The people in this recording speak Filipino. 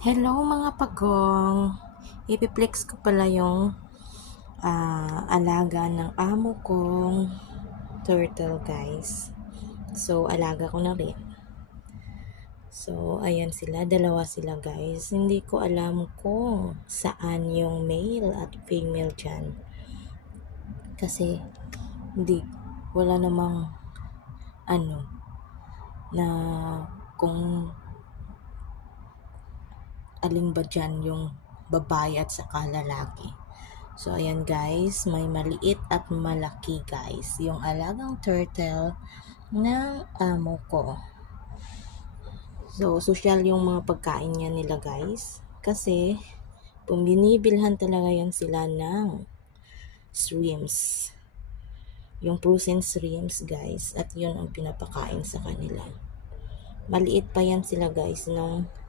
Hello mga pagong! Ipiplex ko pala yung alaga ng amo kong turtle guys. So, alaga ko na rin. So, ayan sila. Dalawa sila guys. Hindi ko alam kung saan yung male at female dyan. Kasi, wala namang na kung alin ba dyan yung babae at saka lalaki. So, ayan guys, may maliit at malaki guys. Yung alagang turtle ng amo ko. So, social yung mga pagkain niya nila guys. Kasi, binibilhan talaga yan sila ng shrimps. Yung frozen shrimps guys. At yun ang pinapakain sa kanila. Maliit pa yan sila guys nung